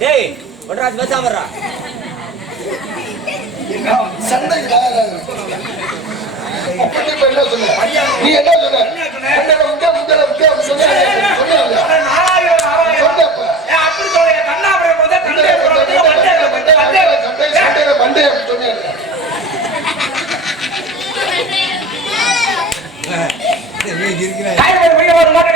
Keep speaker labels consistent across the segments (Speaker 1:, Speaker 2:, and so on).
Speaker 1: டேய் ஒட்ராஜ் பேசாம வரா
Speaker 2: சண்டைக்கு இருக்கிறேன்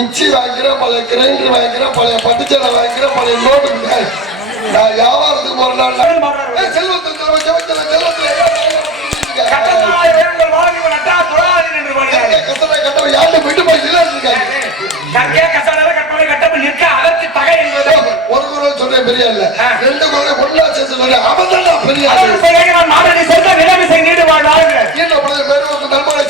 Speaker 2: மிக்சி வாங்கிக்கிறேன் பழைய கிரைண்டர் வாங்கிக்கிறேன் பழைய பட்டுச்சேலை வாங்கிக்கிறேன் பழைய நோட்டு நான் வியாபாரத்துக்கு போறேன் செல்வத்தை யார்கிட்ட போயிட்டு போய் நிலாட்டு இருக்காங்க ஒரு குரல் சொல்றேன் பெரிய இல்ல ரெண்டு குரல் ஒன்னா சேர்த்து சொல்றேன். அவன் தான் பெரிய மாமனி சேர்த்த விலமிசை நீடு வாழ்வாங்க
Speaker 3: என்ன
Speaker 2: பண்ணுறது பெருமக்கு நல்மனை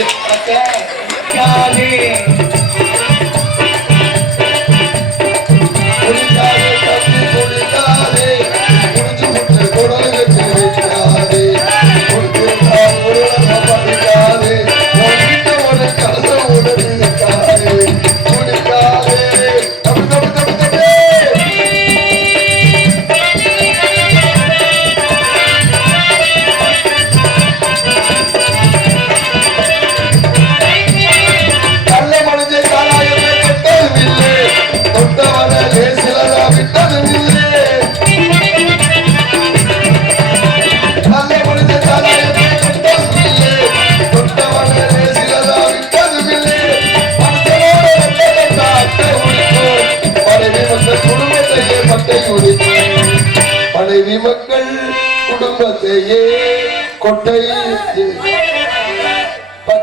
Speaker 2: Até. Tchau.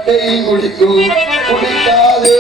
Speaker 2: குடிக்கும் குடிக்காது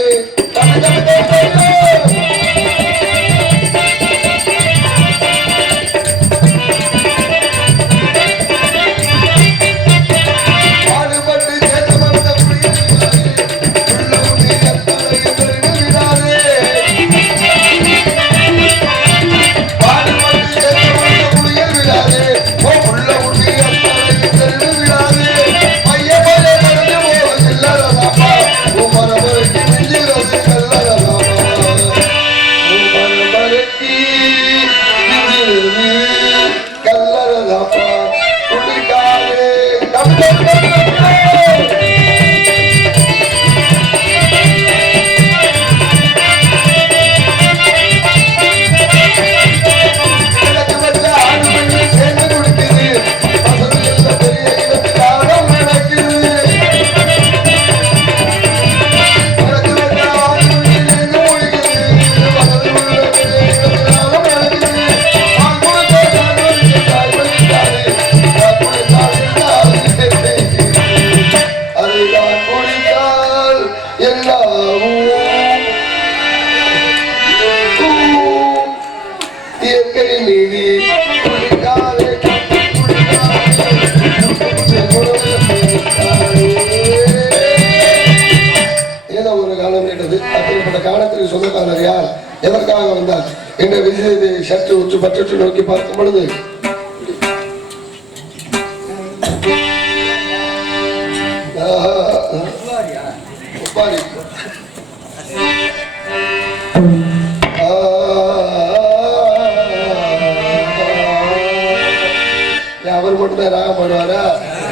Speaker 2: அவர் மட்டும்தான் ராகம் பாடுவாரா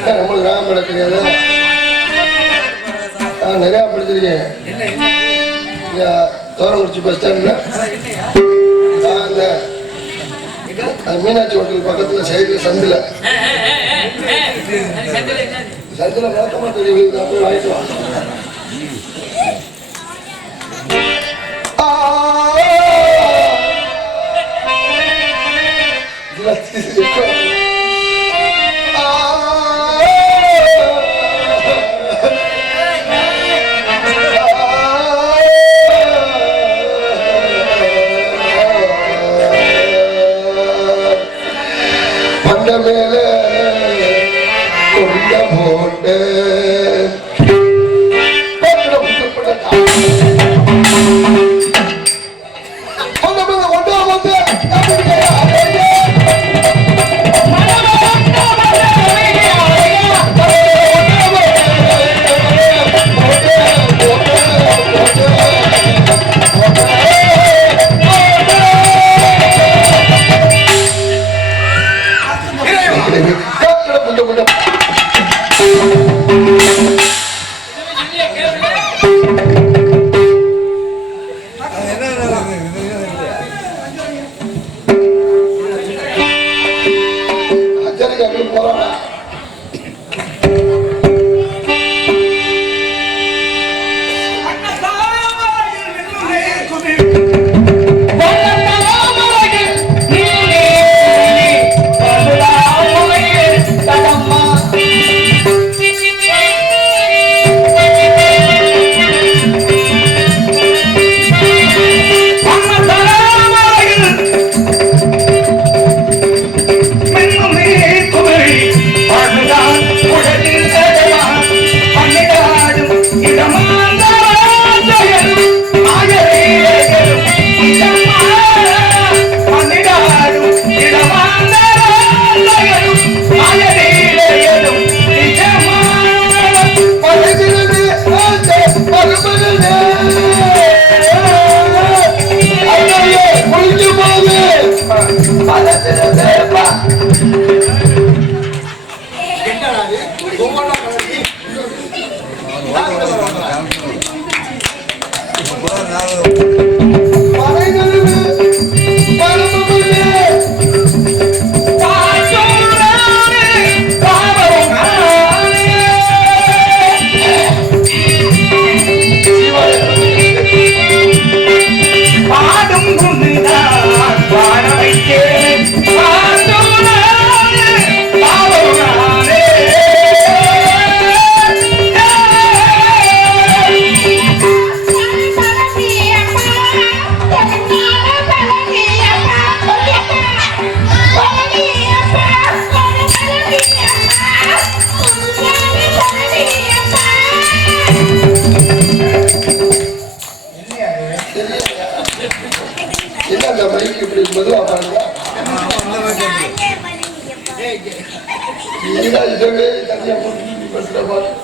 Speaker 2: நம்மளுக்கு ராகம் பாட தெரியாது? நான் நிறையா படிச்சிருக்கேன் தோரங்குறிச்சி பஸ் ஸ்டாண்ட்ல அந்த மீனாட்சி ஹோட்டல் பக்கத்தில் சைடில் சந்தில். రైతుల బతుకమ్మ తెలివి తప్పు వయసు Let's
Speaker 3: see.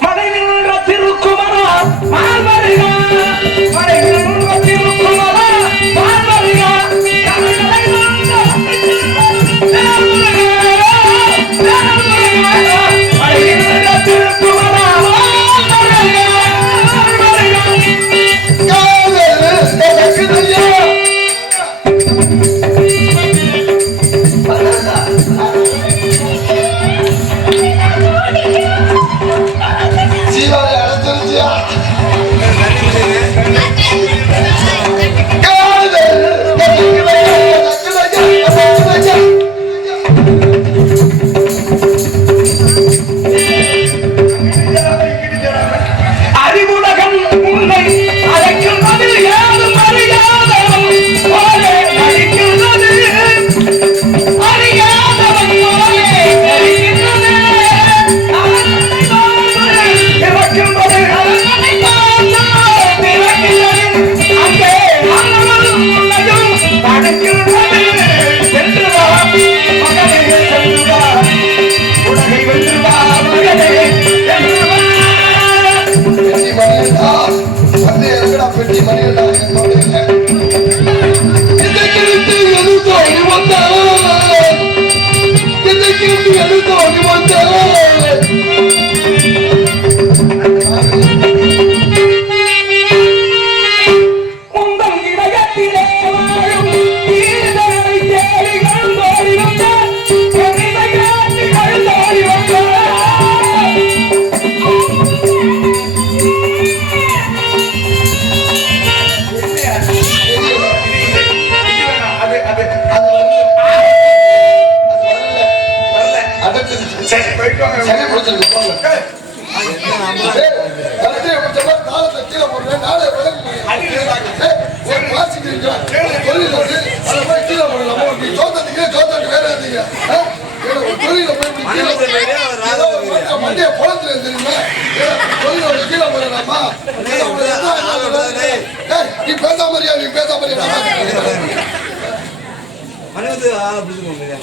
Speaker 3: மனைவி திருக்குமரா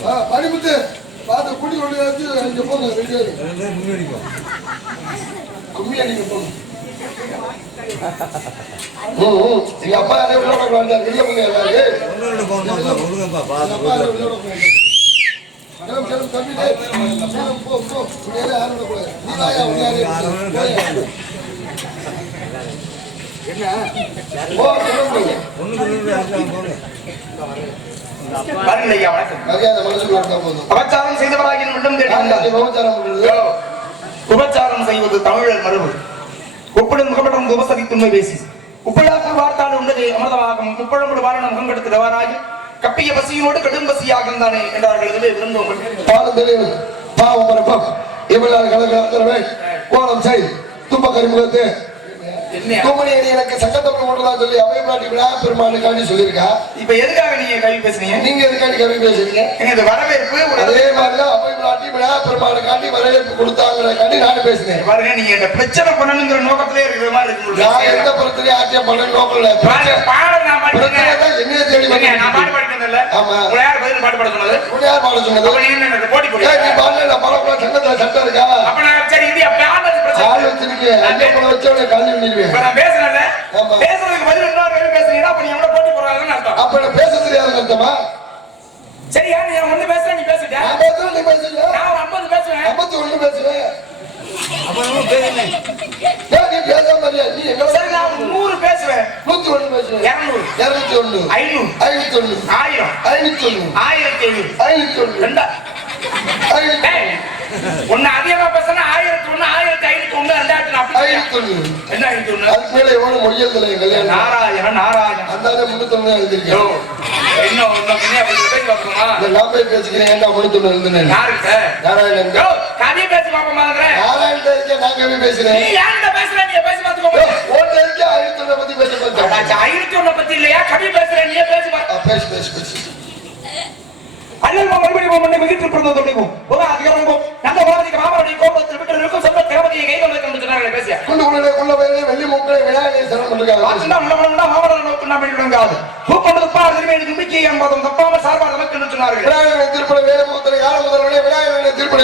Speaker 2: ஆ, மணிமுத்து, பார்த்து கூட்டி கொண்டு வந்து இங்க போங்க, ரெண்டு பேரும்.
Speaker 1: ரெண்டு பேரும் முன்னாடிப்போம்
Speaker 2: கும்மி அடிக்க போங்க. ம், ம். எங்க அப்பா யாரையும் விளையாட கூடாது. வெளிய போங்க எல்லாரும்.
Speaker 1: ஒன்று ரெண்டு போகணுமாப்பா ஒழுங்கப்பா
Speaker 2: எங்க
Speaker 1: பார்த்து
Speaker 2: அப்பா யாரையும் விளையாட கூடாது. கிளம்பு, கிளம்பு, தம்பி, டேய். கிளம்பு, போ, போ. உன்னை யாரும் யாரும் விடக்கூடாது. நீ தாயா, உன்னை யாரும் விடக்கூடாது. போ, கிளம்பு.
Speaker 1: ஒன்று ரெண்டு ஆட்கள் போங்க
Speaker 3: பாருங்கள் ஐயா வணக்கம்
Speaker 2: மரியாதை மனசுக்குள்ள இருந்தா போதும்.
Speaker 3: உபச்சாரம் தேடி செய்வது தமிழர் மரபு உப்படும் முகப்படும் உபசரித்து உண்மை பேசி உப்பழாக்கு வார்த்தாடு உண்டது அமிர்தமாகும் முப்பழமுடு வாரணம் முகங்கெடுத்து கப்பிய பசியோடு கடும் பசியாக இருந்தானே என்றார்கள் இதுவே விரும்பும்
Speaker 2: பாலும் தெளிவு, பாவம் மறுப்பம். இவ்வளவு கலகலக்கிறவே. கோலம் செய் தும்ப கரிமுகத்து
Speaker 3: என்ன?
Speaker 2: தூமணி அடி எனக்கு சங்கத்தமிழ் ஒன்றுதான் சொல்லி அவை பிராட்டி விநாயகப் பெருமானுக்காண்டி சொல்லியிருக்கா?
Speaker 3: இப்ப எதுக்காக நீங்க கவி பேசுனீங்க?
Speaker 2: நீங்க எதுக்காண்டி கவி பேசுறீங்க?
Speaker 3: இந்த வரவேற்பு
Speaker 2: அதே மாதிரிதான் அவை பிராட்டி விநாயகப் பெருமானுக்காண்டி வரவேற்பு கொடுத்தாங்கிறக்காண்டி நானும் பேசினேன்.
Speaker 3: பாருங்க நீங்க இந்த பிரச்சனை பண்ணணுங்கிற நோக்கத்திலே இருக்கிற மாதிரி இருக்கு
Speaker 2: நான் எந்த புறத்திலையும் ஆட்டியம் பண்ண நோக்கம் இல்ல.
Speaker 3: பாடல் நான் பாடுறேன்
Speaker 2: என்னைய தேடி
Speaker 3: நான்
Speaker 2: ஆமா.
Speaker 3: உங்களை யார் பதில் பாட்டு பாட சொன்னது?
Speaker 2: யார் பாட சொன்னது?
Speaker 3: நீங்க என்ன போட்டி
Speaker 2: ஏய், நீ பாடல நான் சட்டம் இருக்கா?
Speaker 3: அப்ப நான் சரி இது அப்ப ஆனது
Speaker 2: ஆள்
Speaker 3: பிரச்சனை.
Speaker 2: வச்சிருக்கேன் அஞ்சு பணம் வச்சு அவனை காலி பண்ணிடுவேன்
Speaker 3: இப்ப நான் பேசுறேன்ல. பேசுறதுக்கு பதில் இன்னொரு பேசுறீங்கன்னா அப்ப நீ எவ்வளவு போட்டி போடுறாங்கன்னு அர்த்தம்.
Speaker 2: அப்ப பேச அர்த்தமா?
Speaker 3: சரியா நீ ஒண்ணு பேசுற நீ பேசிட்ட?
Speaker 2: நான் பேசுறேன் நீ பேசுங்க
Speaker 3: நான் ஒரு ஐம்பது பேசுவேன்.
Speaker 2: ஐம்பத்தி ஒண்ணு பேசுவேன்
Speaker 1: அப்போ நம்ம பேசுங்க.
Speaker 2: ஏன் நீ பேசாம இருக்கியா? நீ எங்களை
Speaker 3: சரி நான் நூறு பேசுவேன்.
Speaker 2: நூத்தி ஒண்ணு பேசுவேன்
Speaker 3: இருநூறு.
Speaker 2: இருநூத்தி ஒண்ணு
Speaker 3: ஐநூறு.
Speaker 2: ஐநூத்தி ஒண்ணு
Speaker 3: ஆயிரம்.
Speaker 2: ஐநூத்தி ஒண்ணு
Speaker 3: ஆயிரத்தி ஐநூறு.
Speaker 2: ஐநூத்தி ஒண்ணு
Speaker 3: ரெண்டா
Speaker 2: ஐநூத்தி
Speaker 3: அதிகமா பேசுனா ஆயிரத்தி ஒண்ணு ஆயிரத்தி ஐநூத்தி ஒண்ணு ரெண்டாயிரத்தி
Speaker 2: ஐநூத்தி ஒண்ணு.
Speaker 3: என்ன ஆயிரத்தி ஒண்ணு.
Speaker 2: அதுக்கு மேல எவ்வளவு மொழியல் என் கல்யாணம்
Speaker 3: நாராயணன் நாராயணன்.
Speaker 2: அந்த முன்னூத்தி ஒண்ணு
Speaker 3: பார்க்கணுமா?
Speaker 2: இந்த நான் போய் பேசிக்கிறேன் ஏன்டா முன்னூத்தி ஒண்ணு எழுதுனேன் நாராயணன்.
Speaker 3: கதையை பேசி பார்ப்போமாங்கிறேன்
Speaker 2: நாராயணன் இருக்கேன் நான் கவி
Speaker 3: நீ
Speaker 2: பேசுறேன்
Speaker 3: நீ
Speaker 2: ஓட்ட இருக்கே ஐநூத்தி ஒண்ணை பத்தி பேச மாட்டேன்
Speaker 3: ஆயிரத்தி ஒண்ணு பத்தி இல்லையா? கவி பேசுற நீயே பேசி
Speaker 2: பேசு பேசு பேசு.
Speaker 3: அல்லல் மறுபடியும் மண்ணை மிகிட்டு பிறந்த தொழிவும் ஒரு அதிகாரமும் நல்ல கோபத்தில் விட்டு இருக்கும் கைகள் பேசிய?
Speaker 2: குண்டு குள்ள வெள்ளி மூக்களை பண்ணிருக்காங்க
Speaker 3: வாசினா உள்ளவனா மாமரன் நோக்கு நாம் விளங்காது பூக்கொண்டு துப்பார் திரும்பி நம்பிக்கை என்பதும் தப்பாமல் சார்பாக நமக்கு என்று சொன்னார்கள்.
Speaker 2: விநாயகர் திருப்பதி வேலை மூத்தரை யார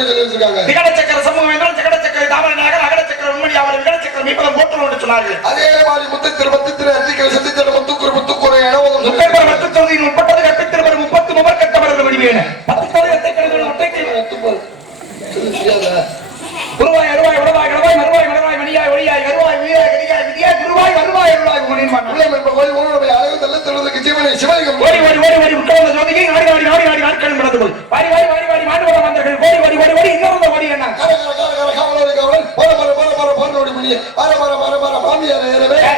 Speaker 2: சொல்லி வச்சிருக்காங்க.
Speaker 3: விகட சக்கர சமூகம் என்றால் ஜெகட சக்கர தாமரை நாகர் அகட சக்கர உண்மணி அவர் விகட சக்கர மீப்பதம் போட்டு என்று சொன்னார்கள்.
Speaker 2: அதே மாதிரி முத்து திருப்பத்தி திரு அத்திக்கிற சத்தித்திர முத்துக்குரு முத்துக்குறை எனவதும்
Speaker 3: முப்பெரும் பத்து தொகுதியின் முப்பத்து முவர் வடிவேன பத்து குருவாய் அருவாய் உடவாய் கடவாய் மறுவாய் மணியாய் ஒளியாய் உயிராய் விதியாய் குருவாய் வருவாய்
Speaker 2: அழகு தள்ள திருவதற்கு ஜீவனை சிவலிங்கம்.
Speaker 3: ஓடி ஓடி ஓடி ஓடி உட்கார்ந்த நாடி நாடி நாடி நாடி நாட்கள் நடந்து போய். வாடி வாடி வாடி வாடி மாண்டு வர வந்தார்கள் ஓடி ஓடி ஓடி ஓடி இன்னொரு ஓடி என்ன
Speaker 2: காவலரை காவலன். வர வர வர வர போன்றோடி முடிய வர வர வர வர மாமியார்.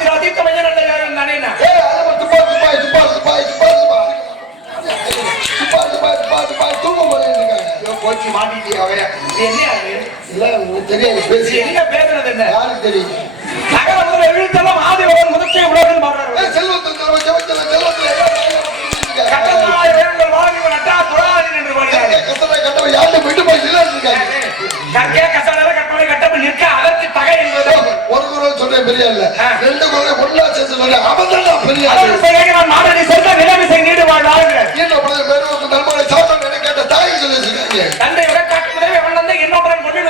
Speaker 2: துப்பா, துப்பா, துப்பா, துப்பா, துப்பா, துப்பா. துப்பா, துப்பா, துப்பா, துப்பா, தூக்க மாட்டேங்கிறாங்க.
Speaker 3: போச்சு மாட்டிட்டியா அவன் இது என்ன
Speaker 2: இல்ல, தெரியாது, பேசி.
Speaker 3: பேசுறது என்ன
Speaker 2: யாருக்கு தெரியும்?
Speaker 3: நகர முதல்ல எழுத்தெல்லாம் ஆதிபவன் முதற்கை உலகம் பாடுறாரு
Speaker 2: செல்வத்தில் செல்வம், செவத்தில் செல்வத்தில்.
Speaker 3: கட்டத்தாய வேங்கள் வாழ்வு நட்டா துளாதி என்று பாடுறாரு
Speaker 2: கத்தனை கட்டவன் யார்கிட்ட விட்டு போய் இல்லைன்னு இருக்காங்க.
Speaker 3: கற்கே கசாடல நிற்க அதற்கு தகை என்பது?
Speaker 2: ஒரு குரல் சொல்றேன் பெரிய.
Speaker 3: ஆ.
Speaker 2: ரெண்டு குரல் ஒண்ணா சேர்த்து சொல்றேன். அவன் தான் பெரிய
Speaker 3: மாடனை சொந்த நிலைமிசை நீடு
Speaker 2: மேலும் சாப்பிட்டு தாய் சொல்லி வச்சிருக்காங்க.
Speaker 3: தந்தை விட காட்டு முதலே அவன் வந்து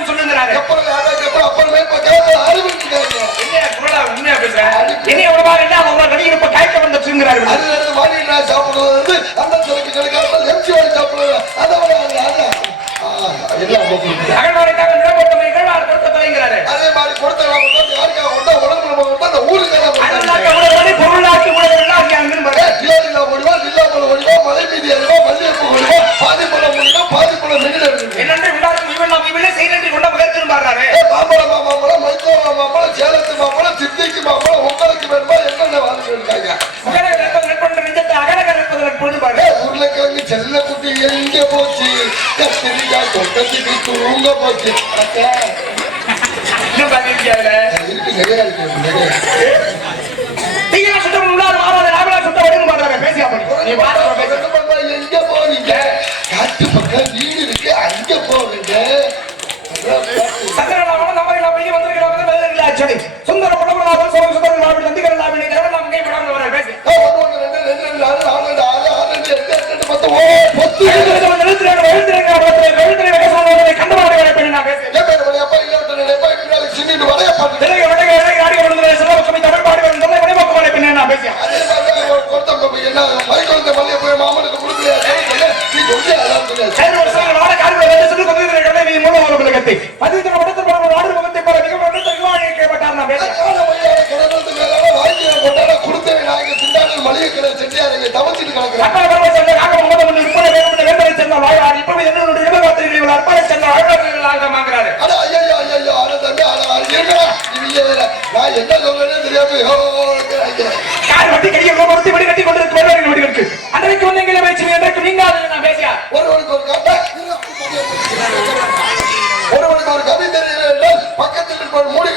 Speaker 3: சொல்லுங்கிறாரு
Speaker 2: அப்புறம் யாராச்சும் அப்புறம் மேற்ப கேட்க அறிவிச்சிருக்காங்க
Speaker 3: என்ன குரலா உண்மையா பேசுறேன் இனி எவ்வளவா என்ன அவங்க நடிகர் கைக்க வந்து வச்சுங்கிறாரு
Speaker 2: அது வாடி சாப்பிடுறது வந்து அந்த சிலைக்கு கிடைக்காம எம்சி வாடி சாப்பிடுறது அதை தூங்க போச்சு. இருக்கு நிறைய இருக்கு நிறைய
Speaker 3: சுத்தம் பேசியா பண்ணி
Speaker 2: நீ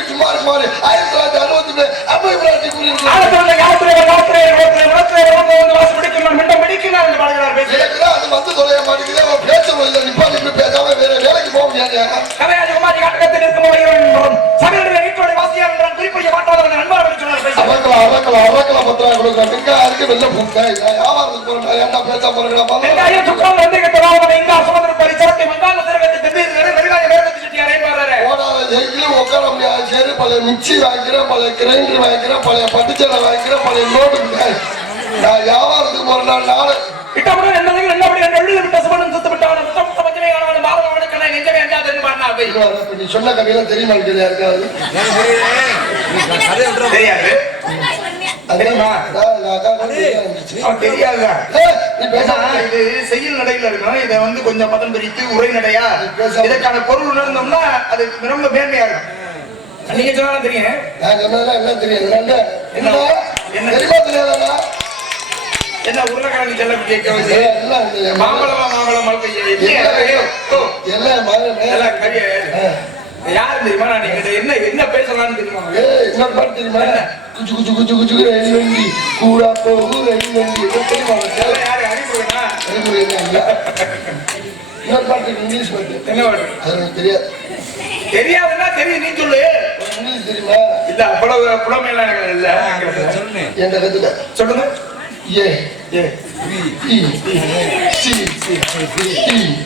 Speaker 2: சும்மா இருக்குமாறு ஆயிரத்தி தொள்ளாயிரத்தி அறுபத்தி மூணு
Speaker 3: வந்து
Speaker 2: தொலைய மாட்டேங்குது. அவன் பேச முடியல நிப்பா நிப்பி பேசாம வேற வேலைக்கு போக முடியாது.
Speaker 3: கலையாஜகுமாரி காட்டகத்தில் இருக்கும் வருகிறவன் சகல வீட்டோட வாசியார் என்றான் குறிப்பிட மாட்டாதவன் நண்பர் என்று சொன்னார் பேசி
Speaker 2: அவக்கலாம் அவக்கலாம் அவக்கலாம் பத்திரம் கொடுக்குறேன் வெங்கா இருக்கு வெளில பூட்டேன் வியாபாரத்துக்கு போறேன் ஏன்டா பேச போறேன்
Speaker 3: வெங்காயம் சுக்கம் வந்து கட்டலாம் இங்க சுமந்திர பரிசரத்தை மங்கால திரகத்தை தெரிந்து வெறுகாய வேகத்தை சுட்டி அறைவாரே
Speaker 2: போடாத ஜெயிலும் உட்கார முடியாது. சரி பழைய மிக்சி வாங்கிக்கிறேன் பழைய கிரைண்டர் வாங்கிக்கிறேன் பழைய பட்டுச்சலை வாங்கிக்கிறேன் பழைய நோட்டு நான் வியாபாரத்துக்கு போறேன் நான். நாளை
Speaker 3: இட்டமுடன் என்னதையும் என்னபடி என்ன விட்ட சுமணன் சுத்த விட்டான் முத்த முத்த மஞ்சமே ஆனவன் பாரத அவனுக்கு நான் நெஞ்சமே அஞ்சாது என்று பாடினா போய்
Speaker 2: இப்ப நீ சொன்ன கதையெல்லாம் தெரியுமா? இருக்காது
Speaker 1: விட்டுற
Speaker 3: தெரியாது. தெரியுமா? இது செய்யுள் நடையில இருக்கும் இதை வந்து கொஞ்சம் பதம் பிரித்து உரை நடையா? இதற்கான பொருள் உணர்ந்தோம்னா அது ரொம்ப மேன்மையா இருக்கும். நீங்க சொன்னாலும் தெரியும்.
Speaker 2: நான் சொன்னதெல்லாம் எல்லாம் தெரியும்?
Speaker 3: என்ன?
Speaker 2: தெரியுமா தெரியாதாடா?
Speaker 3: என்ன உருளைக்கிழங்கு செல்ல கேட்க வச்சு. மாம்பழமா மாம்பழம்
Speaker 2: எல்லாம்.
Speaker 3: கரிய யாரு தெரியுமா நான் நீங்க என்ன என்ன பேசலாம்னு தெரியுமா?
Speaker 2: இன்னொரு பாட்டு தெரியுமா? குச்சு குச்சு குச்சு குச்சு ரயில் வண்டி கூடா போகு ரயில் வண்டி தெரியுமா
Speaker 3: யாரு?
Speaker 2: என்ன இல்ல? இன்னொரு பாட்டு இங்கிலீஷ் பாட்டு
Speaker 3: என்ன பாட்டு
Speaker 2: அது எனக்கு தெரியாது.
Speaker 3: தெரியாதுன்னா தெரியும் நீ சொல்லு.
Speaker 2: இங்கிலீஷ் தெரியுமா?
Speaker 3: இல்ல அவ்வளவு புலமையெல்லாம் எனக்கு இல்ல.
Speaker 1: சொன்னேன்
Speaker 2: என் கத்துல
Speaker 3: சொல்லுங்க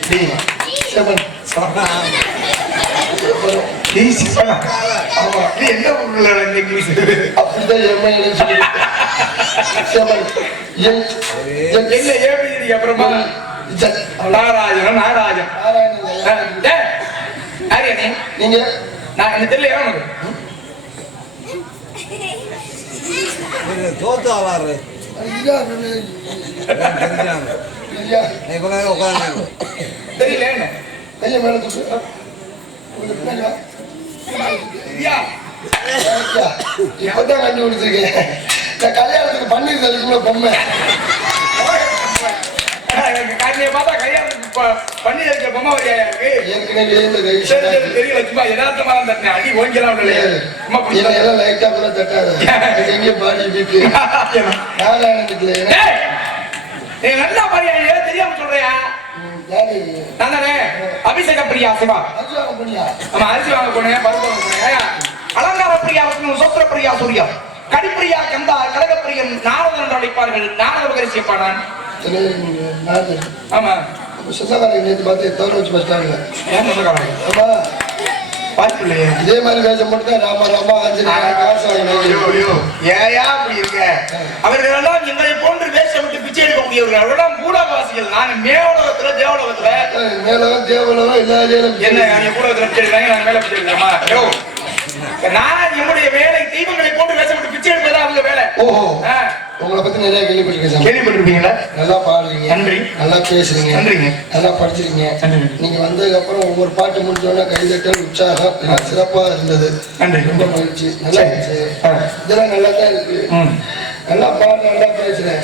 Speaker 2: ஏ
Speaker 3: ஏ
Speaker 2: இ சி ஆமா
Speaker 3: நீ என்ன ஊர்ல இருந்து இங்கிலீஷ்
Speaker 2: அப்படிதான் எம்ஐ சொல்லி செவன் எயிட்
Speaker 3: என்ன ஏபிடி அப்புறமா நாராஜன் நாராஜன் டேய், யாரு நீ
Speaker 2: நீங்க
Speaker 3: நான் எனக்கு தெரியல உனக்கு
Speaker 1: தோத்து
Speaker 2: கண்டுபிடிச்சிருக்கேன் கல்யாணத்துக்கு பன்னீர் தெளிக்குள்ள பொம்மை
Speaker 3: எனக்கு பார்த்தா கல்யாணத்துக்கு பண்ணி வைக்க பொம்மை இருக்கு தெரியல சும்மா யதார்த்தமா தட்டேன் அடி ஓங்கலாம்
Speaker 2: எல்லாம் லைட்டா கூட எங்க பாடி
Speaker 3: நீ நல்லா பாரியா தெரியாம சொல்றியா நான் தானே அபிஷேக பிரியா சிவா
Speaker 2: அஜுவாங்க
Speaker 3: நம்ம அரிசி வாங்க போனேன் பருப்பு வாங்க போனேன் அலங்கார பிரியா சோத்திர பிரியா சூர்யா கடிப்பிரியா கந்தா கனகப்பிரியன் நாரதன் என்று அழைப்பார்கள். நாரத பகரிசியப்பானான்
Speaker 2: நாடு
Speaker 3: ஆமா.
Speaker 2: சொந்தக்காரங்க நேற்று பார்த்து தவற வச்சு ஸ்டாண்ட்ல
Speaker 3: ஏன் சொந்தக்காரங்க?
Speaker 2: இதே மாதிரி வேஷம் போட்டு தான் ராமா ராமா ஆஞ்சநேயா காசு வாங்கினேன்
Speaker 3: ஏயா அப்படி இருக்க? அவர்கள் எல்லாம் எங்களை போன்று வேஷமிட்டு பிச்சை எடுக்க முடியவர்கள் அவர்களெல்லாம் மூடவாசிகள். நான் மேலோகத்துல தேவலோகத்துல.
Speaker 2: மேலவன் தேவலவன் எல்லா
Speaker 3: என்ன கூடத்துல பிச்சை எடுக்கிறாங்க நான் மேல பிச்சை எடுக்கிறேமா நான் என்னுடைய வேலை தெய்வங்களை போன்று வேஷமிட்டு பிச்சை எடுப்பதா அவங்க வேலை?
Speaker 2: ஓஹோ உங்களை பத்தி நிறைய கேள்விப்பட்டிருக்கேன்.
Speaker 3: கேள்விப்பட்டிருப்பீங்களா?
Speaker 2: நல்லா பாடுறீங்க
Speaker 3: நன்றி.
Speaker 2: நல்லா பேசுறீங்க
Speaker 3: நன்றிங்க.
Speaker 2: நல்லா படிச்சிருக்கீங்க. நீங்க வந்ததுக்கு அப்புறம் ஒவ்வொரு பாட்டு முடிச்சோன்னா கைதட்டல் உற்சாகம் சிறப்பா இருந்தது.
Speaker 3: நன்றி.
Speaker 2: ரொம்ப மகிழ்ச்சி. நல்லா. இருந்துச்சு. இதெல்லாம் நல்லா தான் இருக்கு. நல்லா பாடு நல்லா பேசுறேன்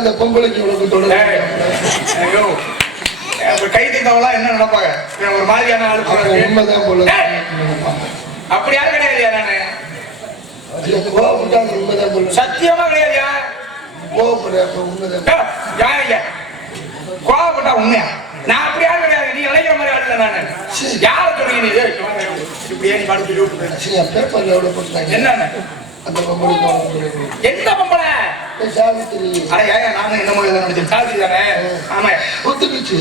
Speaker 2: இந்த பொம்பளைக்கு உனக்கு
Speaker 3: அப்ப கை தைத்தவங்களாம் என்ன நினைப்பாங்க? ஒரு மாதிரியான.
Speaker 2: உண்மைதான் போல
Speaker 3: ஏய், அப்படி யாரும் கிடையாதுயா நானு?
Speaker 2: இல்ல, கோவப்பட்டாங்க உண்மைதான்
Speaker 3: சத்தியமா கிடையாதுயா
Speaker 2: கோவப்படுற அப்ப உண்மைதான்
Speaker 3: யார் ஐயா? கோவப்பட்டா உண்மையா? நான் அப்படி யாரும் கிடையாது. நீ நினைக்கிற மாதிரி ஆள் இல்லை நானு. யார சொல்றீங்க நீ? இப்படியே நீ பாட்டு
Speaker 2: அந்த உனக்கு
Speaker 3: எந்த பொம்பளை?
Speaker 2: சாவித்திரி
Speaker 3: அட ஏங்க நானும் என்ன மொழியில நினைச்சேன் சாதி தானே? ஆமா.
Speaker 2: ஒத்துக்குச்சு.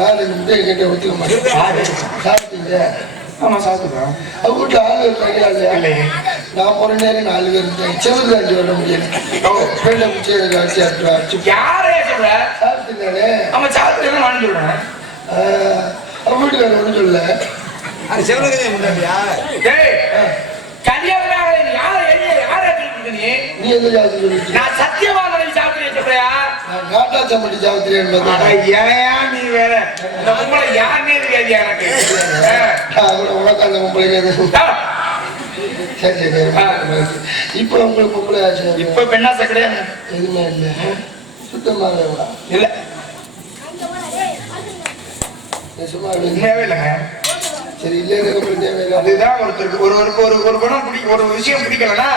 Speaker 2: நாலு நிமிடம் கேட்ட ஒத்துக்க மாட்டேன். சாப்பிட்டீங்க
Speaker 3: ஆமா சாதிதான்
Speaker 2: அவங்க வீட்டுல ஆளு இருக்காங்களா இல்லையா
Speaker 3: இல்லையே.
Speaker 2: நான் போற நேரம் நாலு பேர் இருந்தாங்க செவரு அஞ்சு வர முடியல. பேண்ட பிடிச்சி எனக்கு அடிச்சு அடிச்சு அடிச்சு.
Speaker 3: யாரையா சொல்ற? ஆமா சாதி நான் சொல்றேன்.
Speaker 2: அவங்க வீட்டுக்காரர் ஒன்றும் சொல்லல.
Speaker 1: அது சிவனுக்கு முன்னாடியா?
Speaker 3: டேய் கல்யாணமே யாரை எரிய யாரை நீ நான் சத்தியமா நினைச்சு சாப்பிட்டு சொல்றியா
Speaker 2: காட்டா சம்பட்டி ஜாத்திரி
Speaker 3: அட ஏன்யா நீ வேற? இந்த பொம்பளை யாருன்னே தெரியாது எனக்கு?
Speaker 2: உனக்கு அந்த பொம்பளைங்க
Speaker 3: ஆ.
Speaker 2: சரி சரி இப்போ உங்களுக்கு பொம்பளை ஆச்சு
Speaker 3: இப்ப பெண்ணாசை கிடையாது
Speaker 2: எதுவுமே இல்லை. சுத்தமாக
Speaker 3: இல்ல.
Speaker 2: சும்மா
Speaker 3: உண்மையாவே இல்லைங்க.
Speaker 2: சரி இல்லைன்னு
Speaker 3: அதுதான் ஒருத்தருக்கு ஒரு ஒரு ஒரு குணம் பிடி ஒரு விஷயம் பிடிக்கலன்னா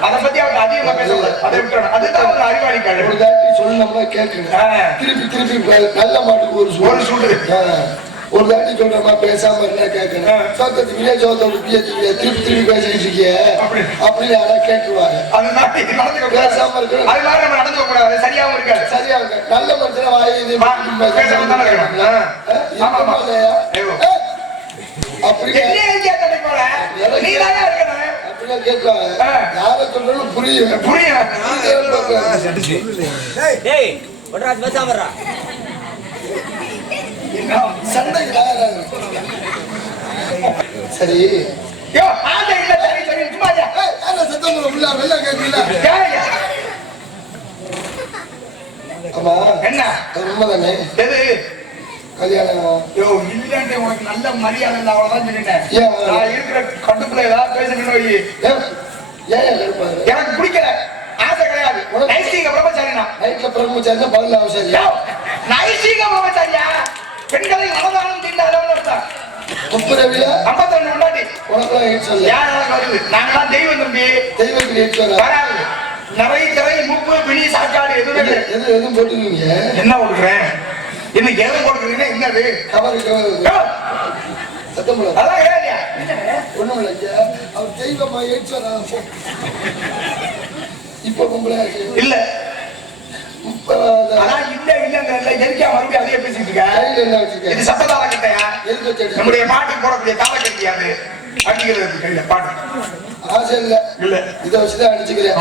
Speaker 3: அதை பத்தி அவங்க அதிகமா பேசக்கூடாது அதை விட்டுறணும் அதுதான் ஒரு அறிவாளி
Speaker 2: ஒரு தாட்டி சொல்லணும்னா கேட்கணும்
Speaker 3: ஆ.
Speaker 2: திருப்பி திருப்பி நல்ல மாட்டுக்கு ஒரு.
Speaker 3: ஒரு சூடு.
Speaker 2: ஒரு தாட்டி சொல்றமா பேசாம இருந்தா. கேட்கணும் சோத்தத்துக்குள்ளே சோத்தோட பியத்துக்குள்ளே திருப்பி திருப்பி பேசிக்கிட்டு இருக்கிய
Speaker 3: அப்படி.
Speaker 2: அப்படின்னு யாரா கேட்டுருவாங்க. பேசாம இருக்கணும்.
Speaker 3: அது மாதிரி நம்ம நடந்துக்க கூடாது சரியாவும் இருக்காது
Speaker 2: சரியா இருக்கு. நல்ல மனுஷன வாய்
Speaker 3: பேசாம தானே இருக்கணும். ஆமா.
Speaker 2: யாரை சொல்றாலும் புரியும்.
Speaker 3: புரியும்?
Speaker 2: சண்டைக்கு சரி
Speaker 3: என்ன?
Speaker 2: உண்மைதானே
Speaker 3: எது?
Speaker 2: கல்யாணம்
Speaker 3: யோ உனக்கு நல்ல மரியாதை இல்லை அவ்வளவுதான் சொல்லிட்டேன்? நான் இருக்கிற கட்டுக்குள்ள ஏதாவது பேசணும்னு வை. எனக்கு பிடிக்கல. ஆசை கிடையாது. நைஷ்டிக பிரம்மச்சாரி நான்
Speaker 2: நைட்ல பிரம்மச்சாரி பகல்ல அவசரியா
Speaker 3: யோ, நைஷ்டிக பிரம்மச்சாரியா? பெண்களை மனதானம் தீண்டாதவன் அர்த்தம்
Speaker 2: முப்புரவில
Speaker 3: ஐம்பத்தி ரெண்டு முன்னாடி
Speaker 2: உனக்குலாம் சொல்ல
Speaker 3: யார் எனக்கு வருது? நாங்களாம் தெய்வம் தம்பி.
Speaker 2: ஹிட் சொல்ல
Speaker 3: வராது. நிறைய திரை முப்பு பிணி சாக்காடு எதுவுமே
Speaker 2: எது எதுவும் போட்டுக்குவீங்க
Speaker 3: என்ன கொடுக்குறேன்? என்ன எதை கொடுக்குறீங்கன்னா என்னது?
Speaker 2: Cover cover. சத்தம் போட
Speaker 3: அதான் ஏரியா
Speaker 2: ஒண்ணும் இல்லை. அவர் தெய்வமா சொல்ல இப்ப பொம்பளை
Speaker 3: இல்ல. அதே நம்முடைய பாட்டுக்கு போடக்கூடிய தாள கட்டியாது அடிக்கிறது பாட்டு.
Speaker 2: ஆசை இல்ல.
Speaker 3: இல்ல.
Speaker 2: இதை வச்சுதான் அடிச்சுக்கிறேன்.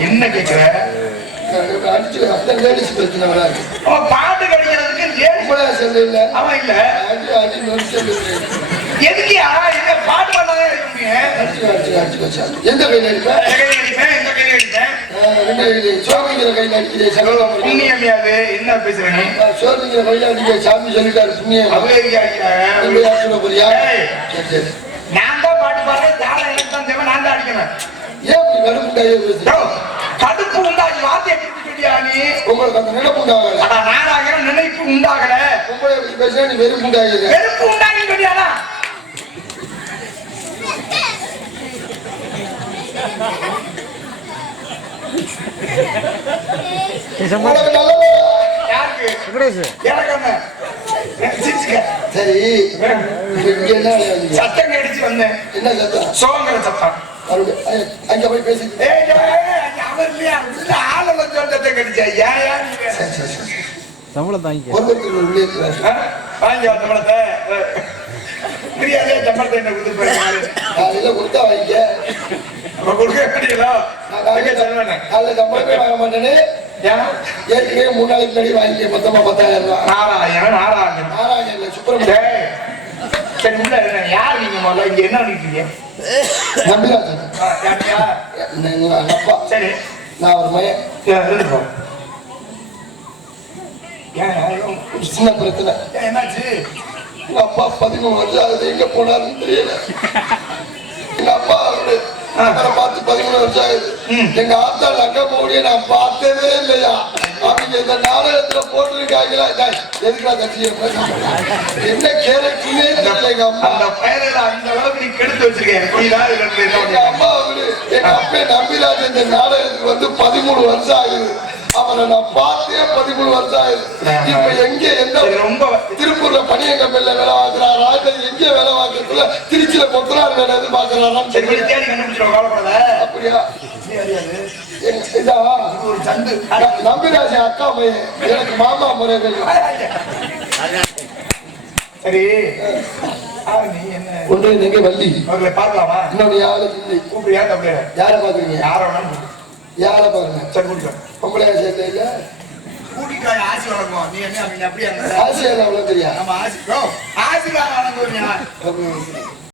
Speaker 3: என்ன கேக்குற?
Speaker 2: அடிச்சுக்கிறேன் அப்பதான் லேடிஸ் பிரச்சனை
Speaker 3: பாட்டு கடிக்கிறதுக்கு
Speaker 2: இல்ல.
Speaker 3: அவன் இல்ல.
Speaker 2: அடி நொறுக்கி
Speaker 3: எதுக்கியா? இந்த பாட்டு பண்ணாதான்
Speaker 2: அடிச்சு அடிச்சு அடிச்சு எந்த கையில
Speaker 3: அடிப்பேன் இந்த கையில அடிப்பேன்.
Speaker 2: ரெண்டு கையிலே. அடிக்கிறே
Speaker 3: புண்ணியம் அது என்ன பேசுறேன்?
Speaker 2: சோறுங்கிற கையில் அடிக்க சாமி சொல்லிட்டாரு புண்ணியம். நீங்க
Speaker 3: அடிக்கிறாங்க
Speaker 2: சொல்ல போறியா. சரி சரி.
Speaker 3: நான் தான் பாட்டு பாடுறேன் தாளம் எனக்கு தான் தேவை நான் தான் அடிக்கணும்.
Speaker 2: ஏன்
Speaker 3: கடுப்பு உண்டாகி வார்த்தை எப்படி சொல்லியா நீ?
Speaker 2: உங்களுக்கு அந்த நினைப்புண்டாகல
Speaker 3: ஆனா நானாகிற நினைப்பு உண்டாகல.
Speaker 2: உங்களை இப்படி பேசினா நீ
Speaker 3: வெறுப்பு உண்டாகி என்ன?
Speaker 2: வேலையா நீங்க?
Speaker 3: சத்தம் கடிச்சு வந்தேன்.
Speaker 2: என்ன சத்தம்?
Speaker 3: சோங்கிற சத்தம்.
Speaker 2: அங்க- போய்
Speaker 3: ஏய், அவர் இல்லையா உள்ள ஆளுநர் சத்தத்தை கடிச்சா ஏன்.
Speaker 4: சம்பளம்
Speaker 3: ஆ? வாங்கி சம்பளத்தை. தெரியாதே சம்பளத்தை என்ன கொடுத்து போயிருக்காரு
Speaker 2: காலையில கொடுத்தா வாங்கிக்க.
Speaker 3: அப்ப கொடுக்க செல்வனே
Speaker 2: காலையில சம்பளமே வாங்க மாட்டேன்னு. ஏற்கனவே மூணு நாளைக்கு முன்னாடி வாங்கிக்க மொத்தமா பத்தாயிரம் ரூபாய். இல்ல சுப்பிரமணியன்
Speaker 3: டேய், சரி உள்ள இருங்க. யார் நீங்க முதல்ல இங்க என்ன பண்ணிட்டு
Speaker 2: நம்பிராஜன் அப்பா
Speaker 3: சரி
Speaker 2: நான் ஒரு
Speaker 3: ஏன்,
Speaker 2: சின்ன பிரச்சனை
Speaker 3: ஏன், என்னாச்சு
Speaker 2: எங்க அப்பா பதிமூணு வருஷம் ஆகுது எங்க போனாருன்னு தெரியல எங்க அப்பா அவரு பார்த்து பதிமூணு வருஷம் ஆகுது எங்க ஆத்தா அக்கா போடிய நான் பார்த்ததே இல்லையா அப்படி இந்த நாடகத்துல போட்டிருக்காங்களா? டேய், எதுக்குடா கட்சியை என்ன கேரக்டர்னே தெரியல எங்க அம்மா.
Speaker 3: அந்த பயனில் அந்த அளவுக்கு நீ கெடுத்து வச்சிருக்கேன்
Speaker 2: எங்க? அம்மா எங்க அப்பே நம்பிராஜ் இந்த நாடகத்துக்கு வந்து பதிமூணு வருஷம் ஆகுது. அவனை நான் பார்த்தே பதிமூணு வருஷம் ஆகுது. இப்ப எங்க எந்த
Speaker 3: ரொம்ப
Speaker 2: திருப்பூர்ல பணியங்கம்பெல்ல வேலை பார்க்கிறாரா? இல்ல எங்க வேலை பார்க்கறதுல திருச்சியில கொத்தனார் வேலை
Speaker 3: கண்டுபிடிச்சிடும் கவலைப்படாத.
Speaker 2: அப்படியா?
Speaker 3: ஒரு சந்து
Speaker 2: ந- நம்பிராஜ் அக்கா பையன். எனக்கு மாமா முறை தெரியும்.
Speaker 3: சரி. ஆ, நீ? என்ன?
Speaker 2: ஒன்று நீங்க வள்ளி.
Speaker 3: அவர்களை பார்க்கலாமா?
Speaker 2: இன்னொன்னு யாரு இல்லை.
Speaker 3: கூப்பிடு ஏன் அப்படியே
Speaker 2: யாரை பாக்குறீங்க
Speaker 3: யார வேணாலும்.
Speaker 2: யாரை பாருங்க
Speaker 3: சரி கூட்டிக்கோ
Speaker 2: பொம்பளையா சேர்ந்த இல்ல.
Speaker 3: கூட்டிக்கோ ஆசி வழங்குவோம் நீ என்ன அப்படியே?
Speaker 2: ஆசியால அவ்வளவு தெரியா
Speaker 3: நம்ம ஆசி ஆசீர்வாதம் வழங்குவோம்